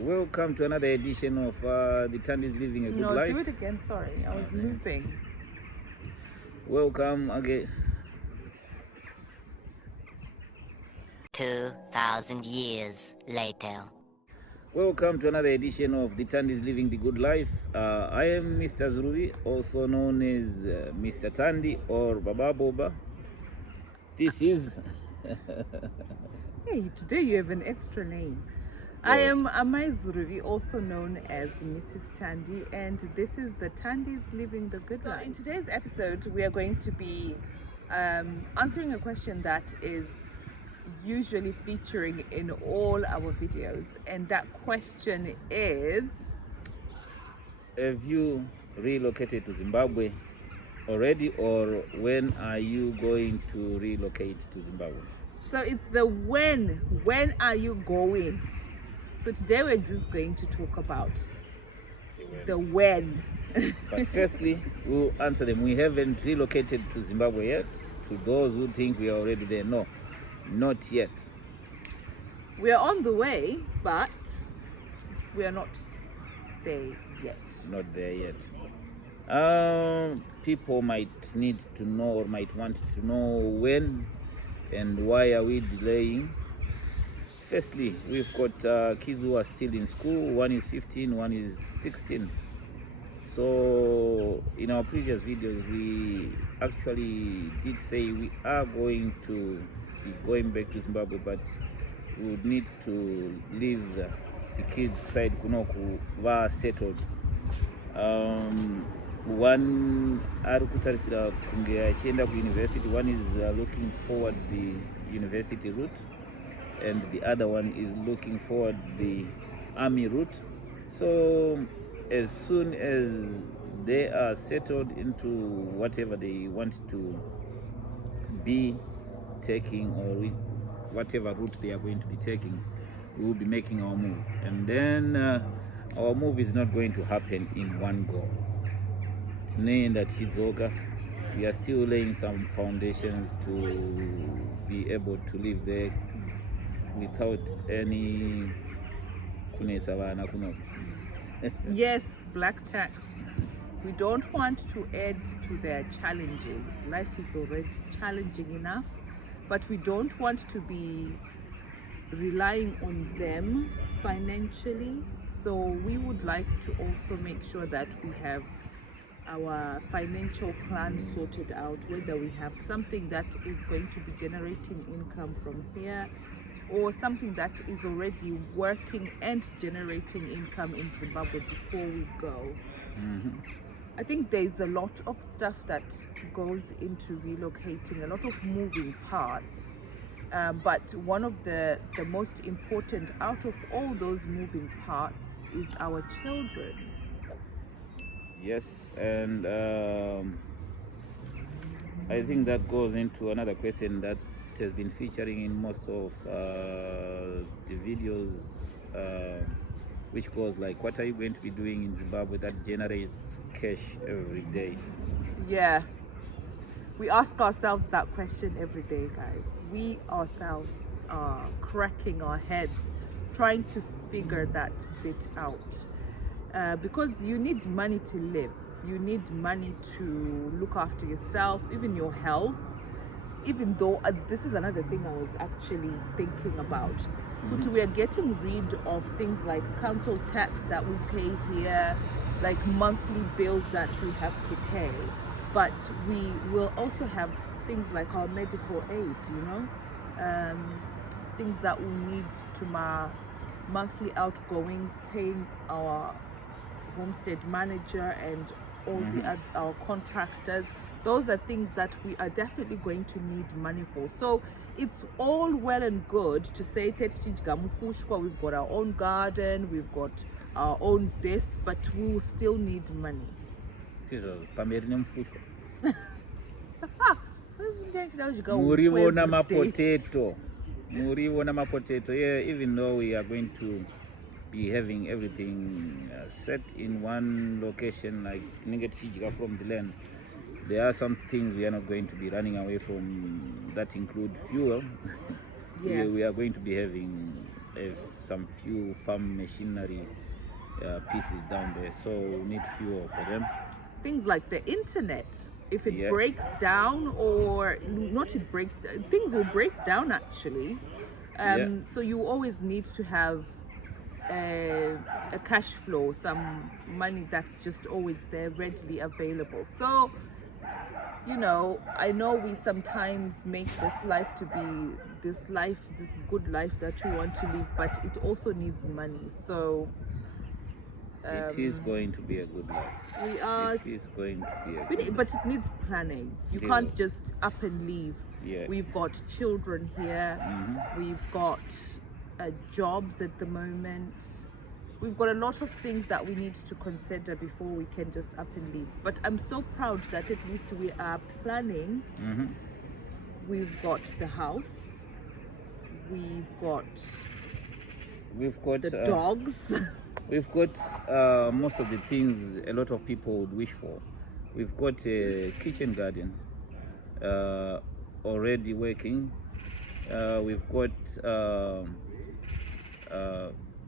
Welcome to another edition of the Tandis Living a Good Life. No, do it again. Sorry, I was moving. Welcome again. 2,000 years later. Welcome to another edition of the Tandis Living the Good Life. I am Mr. Zruvi, also known as Mr. Tandi or Baba Boba. This is. Hey, today you have an extra name. I am Amai Zruvi, also known as Mrs. Tandi, and this is the Tandis Living the Good Life. In today's episode, we are going to be answering a question that is usually featuring in all our videos, and that question is: Have you relocated to Zimbabwe already, or when are you going to relocate to Zimbabwe? So it's the when. When are you going? So today we're just going to talk about the when. But firstly, we'll answer them. We haven't relocated to Zimbabwe yet. To those who think we are already there, no, not yet. We are on the way, but we are not there yet. Not there yet. People might need to know or might want to know when and why are we delaying. Firstly, we've got kids who are still in school. One is 15, one is 16. So in our previous videos, we actually did say we are going to be going back to Zimbabwe, but we would need to leave the kids side kunoku va settled. One ari kutarisira kunge achienda kuuniversity. One is looking forward the university route, and the other one is looking forward the army route. So as soon as they are settled into whatever they want to be taking, or whatever route they are going to be taking, we will be making our move. And then our move is not going to happen in one go. We are still laying some foundations to be able to live there without any kunetsa vana kunoku. Yes, black tax. We don't want to add to their challenges. Life is already challenging enough, but we don't want to be relying on them financially. So we would like to also make sure that we have our financial plan sorted out, whether we have something that is going to be generating income from here, or something that is already working and generating income in Zimbabwe before we go. I think there's a lot of stuff that goes into relocating, a lot of moving parts. But one of the most important out of all those moving parts is our children. Yes, and I think that goes into another question that has been featuring in most of the videos, which goes like, what are you going to be doing in Zimbabwe that generates cash every day? Yeah, we ask ourselves that question every day, guys. We ourselves are cracking our heads trying to figure that bit out, because you need money to live. You need money to look after yourself, even your health. Even though this is another thing I was actually thinking about. We are getting rid of things like council tax that we pay here, like monthly bills that we have to pay. But we will also have things like our medical aid, things that we need to my monthly outgoings, paying our homestead manager and all our contractors. Those are things that we are definitely going to need money for. So it's all well and good to say we've got our own garden, we've got our own this, but we will still need money. Murivo na mapotato. Yeah, even though we are going to be having everything set in one location, like from the land, there are some things we are not going to be running away from that include fuel. Yeah. We are going to be having a some few farm machinery pieces down there, so we need fuel for them. Things like the internet, if it Yeah. breaks down, or not, it breaks, things will break down actually. Yeah. So you always need to have a cash flow, some money that's just always there, readily available. So, you know, I know we sometimes make this life to be this good life that we want to live, but it also needs money. So It is going to be a good life. we are, It is going to be a good but it needs planning. You It can't will. just up and leave. Yeah. We've got children here. We've got jobs at the moment. We've got a lot of things that we need to consider before we can just up and leave. But I'm so proud that at least we are planning. We've got the house. We've got the dogs. We've got most of the things a lot of people would wish for. We've got a kitchen garden already working. We've got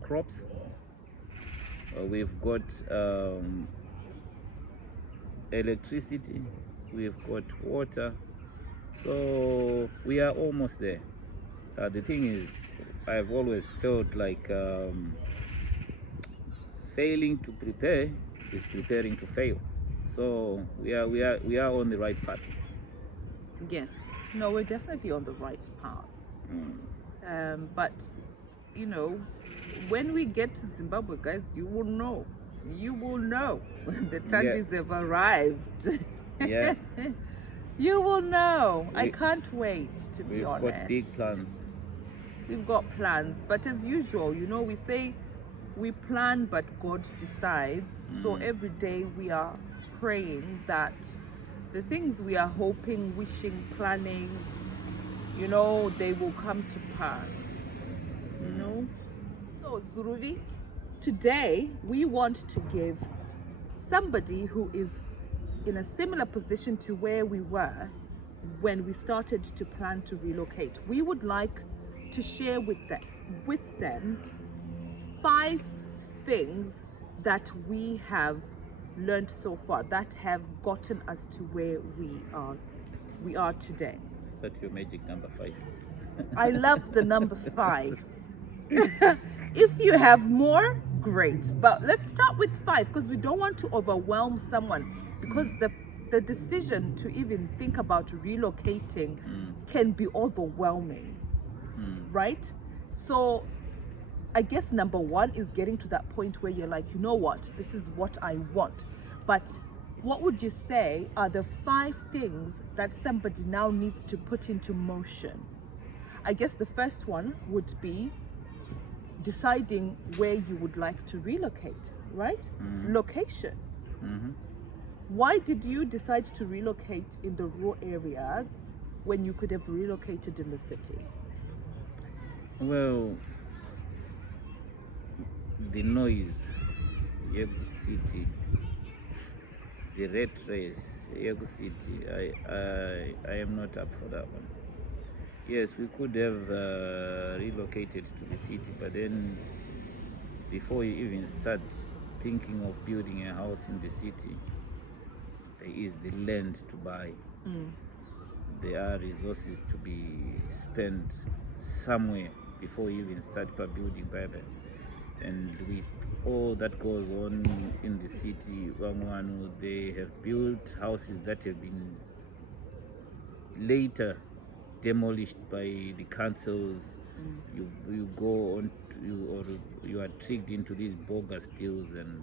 crops. We've got electricity. We've got water. So we are almost there. The thing is, I've always felt like failing to prepare is preparing to fail. So we are on the right path. Yes. No, we're definitely on the right path. But you know, when we get to Zimbabwe, guys, you will know. You will know. The Tandis have arrived. Yeah. You will know. I can't wait, to be honest. We've got big plans. We've got plans. But as usual, you know, we say we plan, but God decides. So every day we are praying that the things we are hoping, wishing, planning, you know, they will come to pass. You know? So, Zuruvi, today we want to give somebody who is in a similar position to where we were when we started to plan to relocate. We would like to share with them 5 things that we have learned so far that have gotten us to where we are today. Is that your magic number 5? I love the number 5. If you have more, great. But let's start with 5 because we don't want to overwhelm someone, because the decision to even think about relocating can be overwhelming, right? So I guess number 1 is getting to that point where you're like, you know what, this is what I want. But what would you say are the 5 things that somebody now needs to put into motion? I guess the first one would be deciding where you would like to relocate, right? Location. Why did you decide to relocate in the rural areas when you could have relocated in the city? Well, the noise, Yegu City, the red race, Yegu City, I am not up for that one. Yes, we could have relocated to the city, but then before you even start thinking of building a house in the city, there is the land to buy. There are resources to be spent somewhere before you even start building Bible. And with all that goes on in the city, they have built houses that have been later demolished by the councils. You go on to, or you are tricked into these bogus deals, and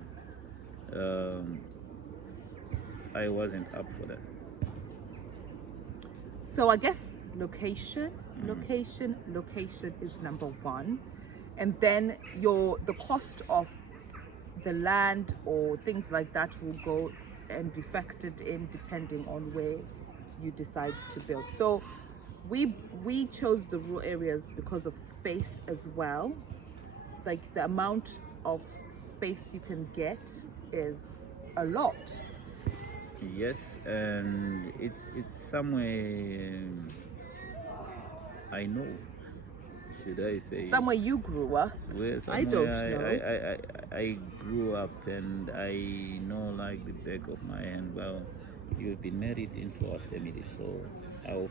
I wasn't up for that. So I guess location is number 1, and then the cost of the land or things like that will go and be factored in depending on where you decide to build. So we chose the rural areas because of space as well. Like the amount of space you can get is a lot. Yes, and it's somewhere I know. should I say? Somewhere you grew up. I don't know. I grew up, and I know like the back of my hand. Well, you've been married into our family, so I'll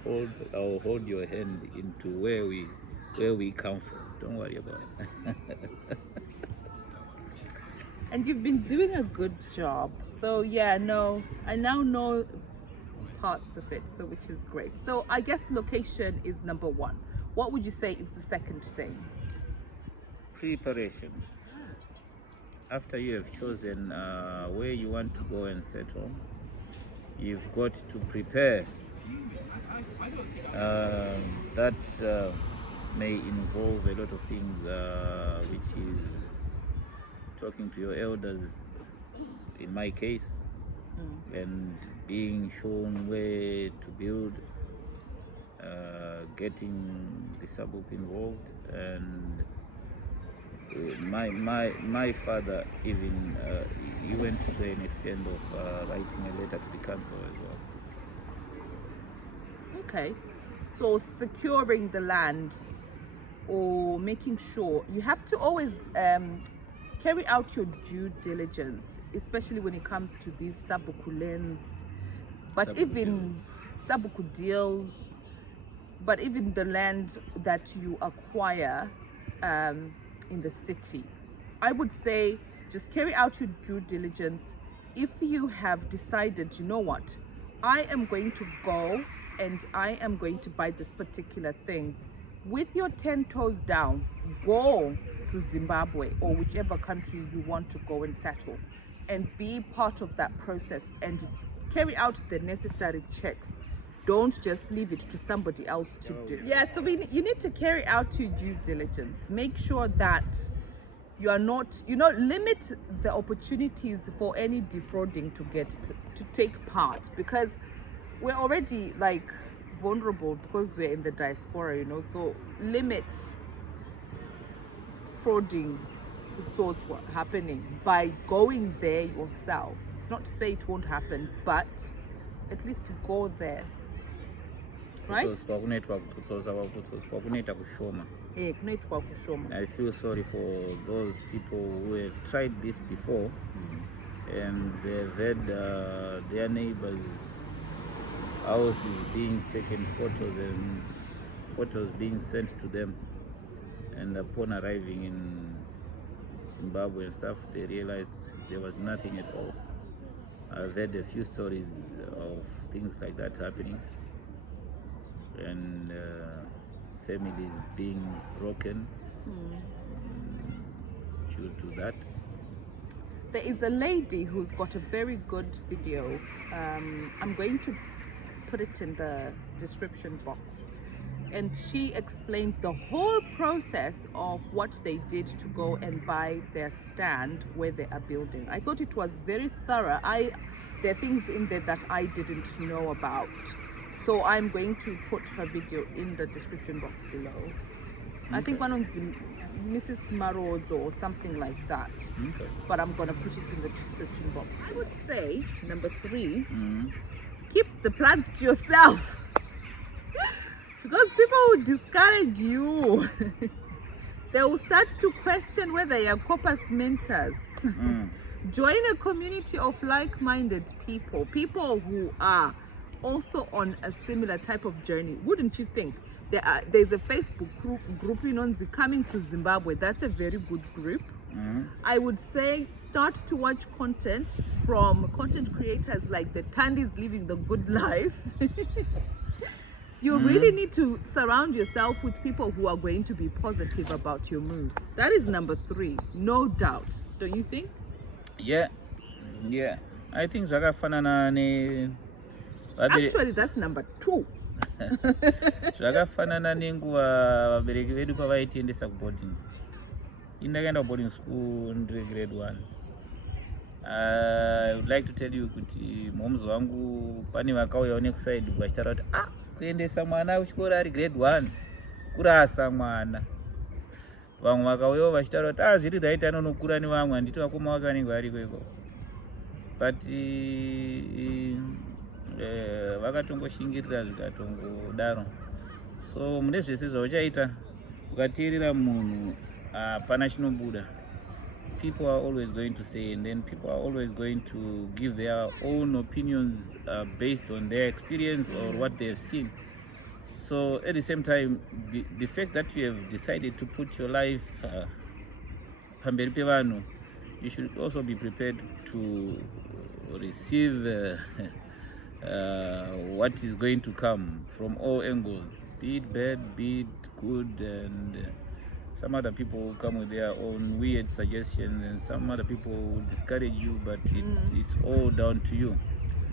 hold your hand into where we come from. Don't worry about it. And you've been doing a good job. So yeah, no, I now know parts of it, so which is great. So I guess location is number one. What would you say is the second thing? Preparation. After you have chosen where you want to go and settle, you've got to prepare. That may involve a lot of things, which is talking to your elders, in my case, and being shown where to build, getting the suburb involved, and my father even he went to an extent of writing a letter to the council as well. Okay, so securing the land or making sure you have to always carry out your due diligence, especially when it comes to these sabuku lands, but even sabuku deals, but even the land that you acquire in the city. I would say just carry out your due diligence. If you have decided, you know what, I am going to go and I am going to buy this particular thing, with your 10 toes down, go to Zimbabwe or whichever country you want to go and settle, and be part of that process and carry out the necessary checks. Don't just leave it to somebody else to do. Yeah, so you need to carry out your due diligence. Make sure that you are not, limit the opportunities for any defrauding to take part, because we're already like vulnerable because we're in the diaspora, so limit frauding thoughts were happening by going there yourself. It's not to say it won't happen, but at least to go there, right? I feel sorry for those people who have tried this before, and they've had their neighbors' houses being taken photos and photos being sent to them, and upon arriving in Zimbabwe and stuff, they realized there was nothing at all. I've heard a few stories of things like that happening, and families being broken due to that. There is a lady who's got a very good video. I'm going to put it in the description box, and she explained the whole process of what they did to go and buy their stand where they are building. I thought it was very thorough. There are things in there that I didn't know about, so I'm going to put her video in the description box below. Okay. I think one on Mrs. Marods or something like that. Okay. But I'm gonna put it in the description box. I would say number 3, keep the plans to yourself. Because people will discourage you. They will start to question whether you're corpus mentors. Join a community of like-minded people who are also on a similar type of journey. Wouldn't you think? There's a Facebook group coming to Zimbabwe. That's a very good group. I would say start to watch content from content creators like the Tandis living the good life. You really need to surround yourself with people who are going to be positive about your move. That is number 3, no doubt. Don't you think? Yeah. I think actually that's number 2. zvakafanana nenguva vabereki vedu pavaitiendesa kuboarding. Indakaenda boarding school ndiri grade 1. I would like to tell you kuti momzi wangu pane vakauyawo nekusaidi vachitaura kuti kuendesa mwana kuchikora ari grade 1 kurasa mwana. Vamwe vakauyawo vachitaura kuti zviri right, anonokura nevamwe, handiti vakoma vakanenge variko iko. But vakatongoshingirira zvikatongodaro. So mune zvese zvauchaita, ukateerera munhu hapana chinobuda. People are always going to say, and then people are always going to give their own opinions based on their experience or what they have seen. So at the same time, the fact that you have decided to put your life pamberi pevanhu, you should also be prepared to receive what is going to come from all angles, be it bad, be it good, and some other people will come with their own weird suggestions, and some other people will discourage you, but it's all down to you.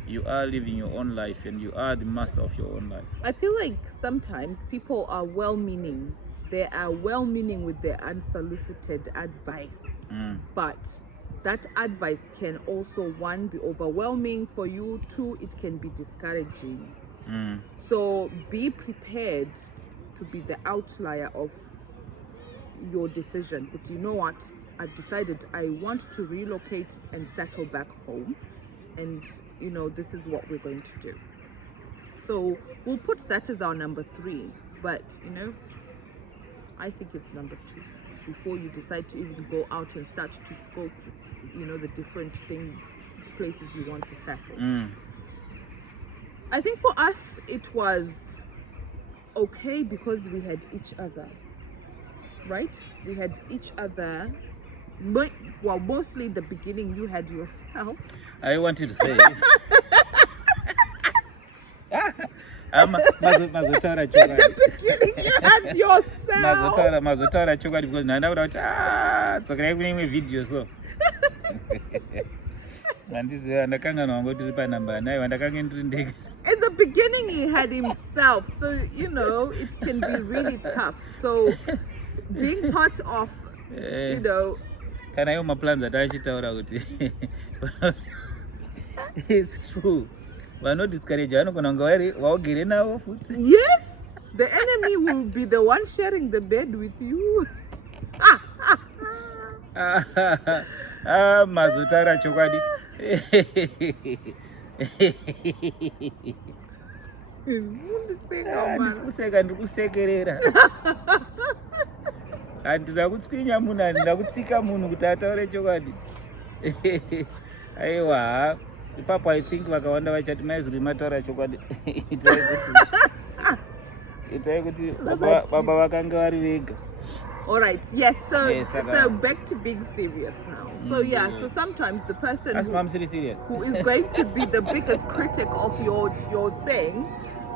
You are living your own life, and you are the master of your own life. I feel like sometimes people are well-meaning. They are well-meaning with their unsolicited advice. But that advice can also, one, be overwhelming for you, two, it can be discouraging. So be prepared to be the outlier of your decision. But you know what? I've decided I want to relocate and settle back home. And, you know, this is what we're going to do. So we'll put that as our number 3. But, you know, I think it's number 2. Before you decide to even go out and start to scope, you know, the different places you want to settle. I think for us, it was okay because we had each other, right? We had each other. Well, mostly in the beginning, you had yourself. I wanted to say... At the beginning, you had yourself. Mazotaura chokwadi because nandakuda kuti dzokerai kune imwe video so. Mandiziva ndakanganwa wangu tiri panamba 9 ndakanga ndiri ndega. In the beginning, he had himself, so you know it can be really tough. So being part of, you know. Kana iwo maplans atachitaura kuti it's true. Vano discourage vanogona kunge vaugere navo futi. Yes, the enemy will be the one sharing the bed with you. Mazotaura chokwadi. Ndikusekerera. Handina kutswinya munhu, handina kutsika munhu kuti ataure chokwadi. Aiwa, ipapo I think vakawanda vachati maizuri mataura chokwadi. Itai kuti baba vakanga vari vega. All right, yes, so back to being serious now. So yeah, so sometimes the person who is going to be the biggest critic of your thing,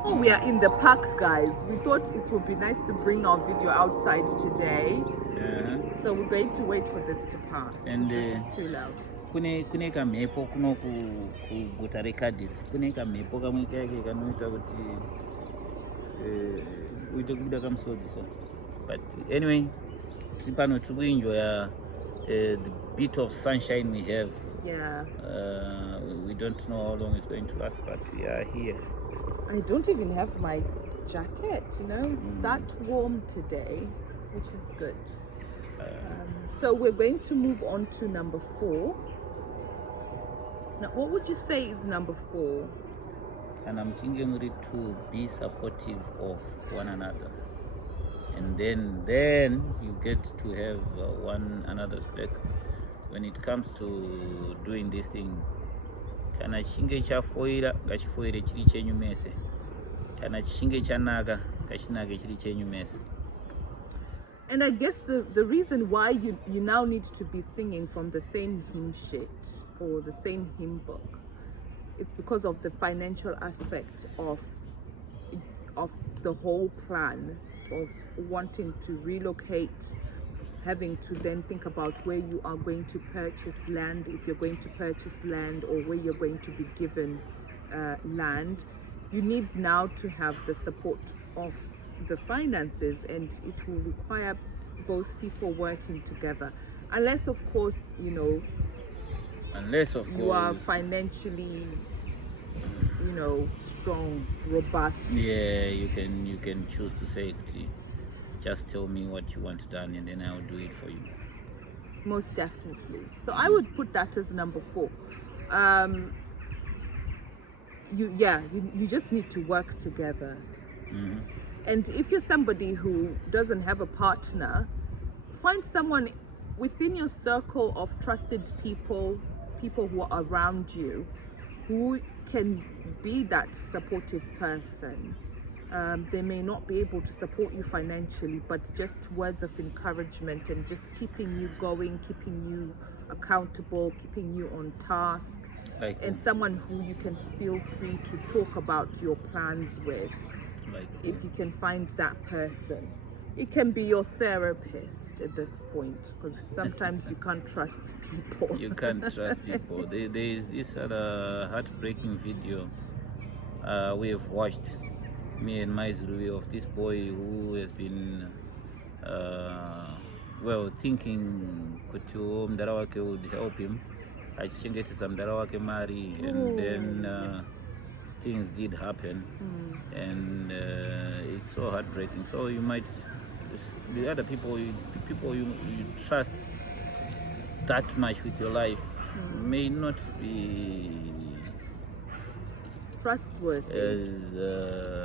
we are in the park, guys. We thought it would be nice to bring our video outside today. So we're going to wait for this to pass. And this is too loud. Kune kamhepo kuno kuguta reCardiff. Kune kamhepo kamwe kake kanoita kuti uite kubuda kamusodzi so. But anyway, tipano tiri enjoy the bit of sunshine we have. Yeah. We don't know how long it's going to last, but we are here. I don't even have my jacket, you know, it's that warm today, which is good. So we're going to move on to number 4. Now, what would you say is number 4? And I'm thinking to be supportive of one another. And then you get to have one another's back when it comes to doing this thing. Kana chinge chafoira ngachifoire chiri chenyu mese. Kana chinge chanaka ngachinake chiri chenyu mese. And I guess the reason why you now need to be singing from the same hymn sheet or the same hymn book, it's because of the financial aspect of the whole plan of wanting to relocate, having to then think about where you are going to purchase land, if you're going to purchase land, or where you're going to be given land. You need now to have the support of the finances, and it will require both people working together, unless of course you are financially strong, robust. Yeah, you can choose to say, just tell me what you want done and then I'll do it for you. Most definitely. So I would put that as number 4. You just need to work together. And if you're somebody who doesn't have a partner, find someone within your circle of trusted people, people who are around you, who can be that supportive person. They may not be able to support you financially, but just words of encouragement and just keeping you going, keeping you accountable, keeping you on task, and someone who you can feel free to talk about your plans with. If you can find that person, it can be your therapist at this point, because sometimes you can't trust people. You can't trust people. There is this other heartbreaking video we have watched, me and my Zulu, of this boy who has been thinking kuti mdara wake would help him achichengetedza mdara wake mari, and then things did happen, and it's so heartbreaking. So you might, the other people, the people you trust that much with your life may not be trustworthy, as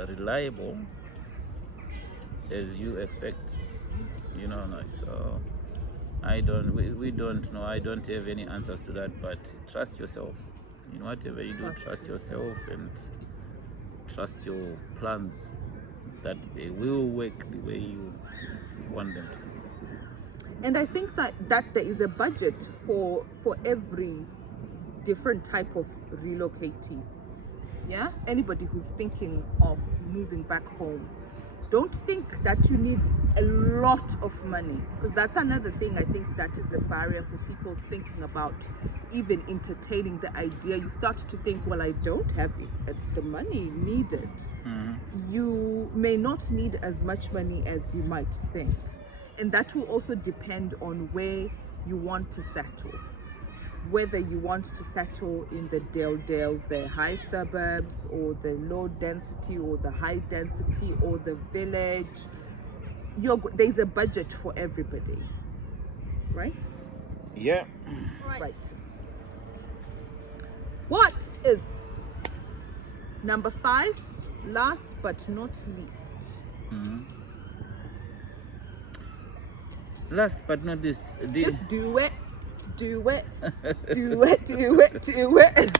reliable as you expect, you know. So we don't know. I don't have any answers to that, but trust yourself in whatever you do. Trust yourself and trust your plans, that they will work the way you want them to. And I think that there is a budget for every different type of relocating. Yeah, anybody who's thinking of moving back home, don't think that you need a lot of money, because that's another thing. I think that is a barrier for people thinking about even entertaining the idea. You start to think, well, I don't have the money needed. You may not need as much money as you might think, and that will also depend on where you want to settle. Whether you want to settle in the Dales, the high suburbs, or the low density, or the high density, or the village, there's a budget for everybody, right? Yeah. Right. What is number 5, last but not least? Last but not least, just do it. Do it. Do it. Do it. Do it.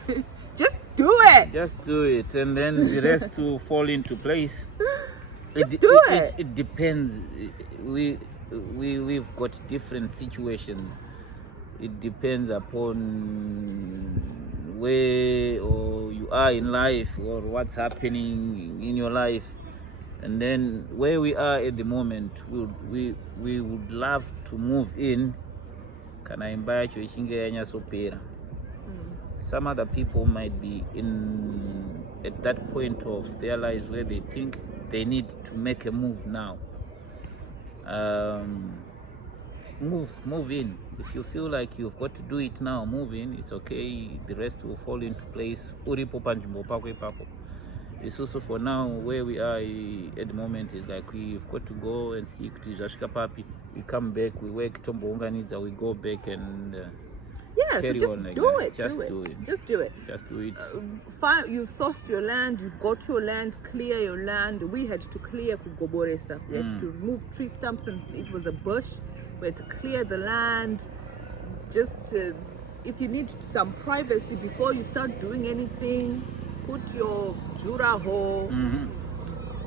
Just do it. Just do it, and then the rest will fall into place. Just do it. It depends. We've got different situations. It depends upon where or you are in life, or what's happening in your life. And then where we are at the moment, we would love to move in. Some other people might be at that point of their lives where they think they need to make a move now. Move in. If you feel like you've got to do it now, move in. It's okay. The rest will fall into place. It's also for now, where we are at the moment, is like we've got to go and see papi. We come back, we work, we go back and carry so on. Do it. Just do it. Just do it. Just do it. You've sourced your land, you've got your land, clear your land. We had to clear Kugoboresa. We had to remove tree stumps, and it was a bush. We had to clear the land. Just if you need some privacy before you start doing anything, put your jura hole.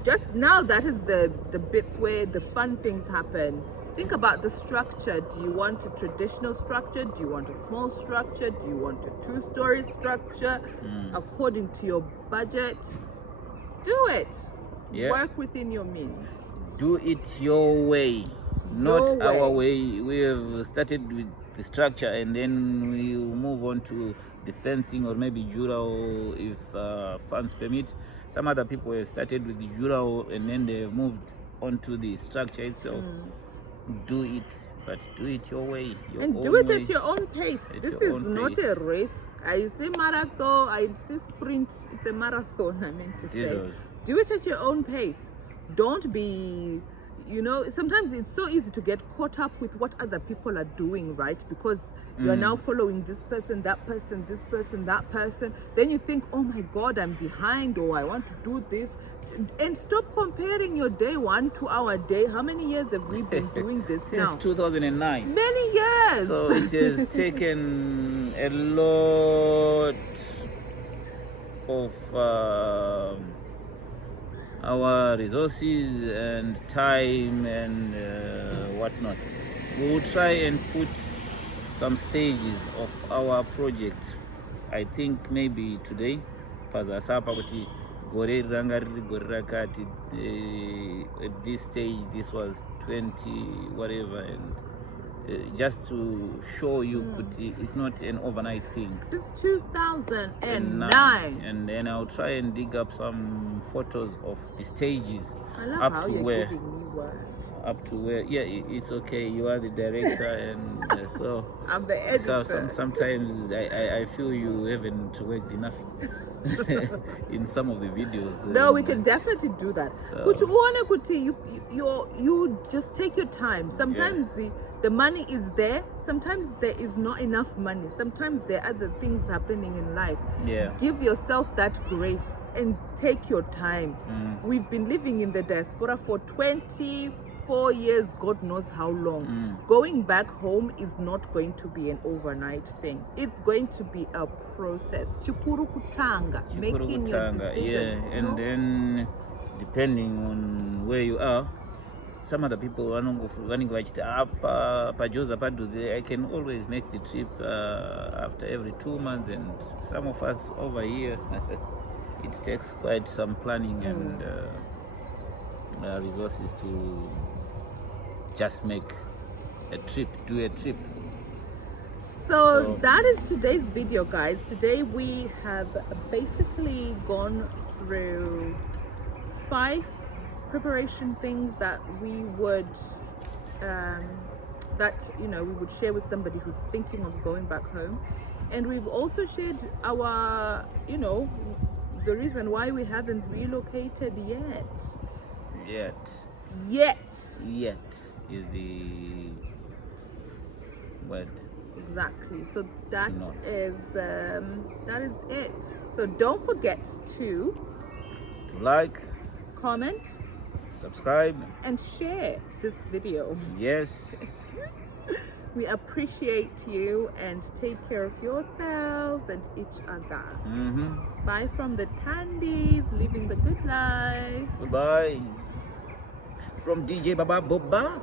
Just now, that is the bits where the fun things happen. Think about the structure. Do you want a traditional structure? Do you want a small structure? Do you want a 2-story structure? According to your budget, do it. Yeah. Work within your means. Do it your way, not our way. We have started with the structure, and then we'll move on to the fencing, or maybe jura if funds permit. Some other people have started with the jura, and then they've moved on to the structure itself. Do it, but do it your way. And do it at your own pace. This is not a race. I say marathon, I say sprint. It's a marathon, I meant to say. Do it at your own pace. Don't be, sometimes it's so easy to get caught up with what other people are doing, right? Because you're now following this person, that person, this person, that person. Then you think, oh my God, I'm behind, or I want to do this. And stop comparing your day one to our day. How many years have we been doing this Since now? 2009. Many years. So it has taken a lot of our resources and time and whatnot. We will try and put some stages of our project. I think maybe today pazasapa kuti gore ranga riri gore rakati, at this stage this was 20 whatever, and just to show you kuti it's not an overnight thing. Since 2009. And then I'll try and dig up some photos of the stages I love up how to you're where giving me work. up to where, yeah, it's okay, you are the director and so I'm the editor. so sometimes I feel you haven't worked enough in some of the videos. No, we can definitely do that. Kuti uone kuti you just take your time. Sometimes the money is there, sometimes there is not enough money, sometimes there are other things happening in life. Yeah. Give yourself that grace and take your time. We've been living in the diaspora for 24 years, God knows how long. Going back home is not going to be an overnight thing. It's going to be a process. Chikuru kutanga, making your decision. Yeah, and then depending on where you are, some other people running pajoza paduze. I can always make the trip after every 2 months, and some of us over here it takes quite some planning and resources to just make a trip, do a trip. So that is today's video, guys. Today we have basically gone through 5 preparation things that we would we would share with somebody who's thinking of going back home. And we've also shared our the reason why we haven't relocated yet Is the word. Exactly. So that is it. So don't forget to like, comment, subscribe, and share this video. Yes. We appreciate you, and take care of yourselves and each other. Bye from the Tandis, living the good life. Goodbye from DJ Baba Boba.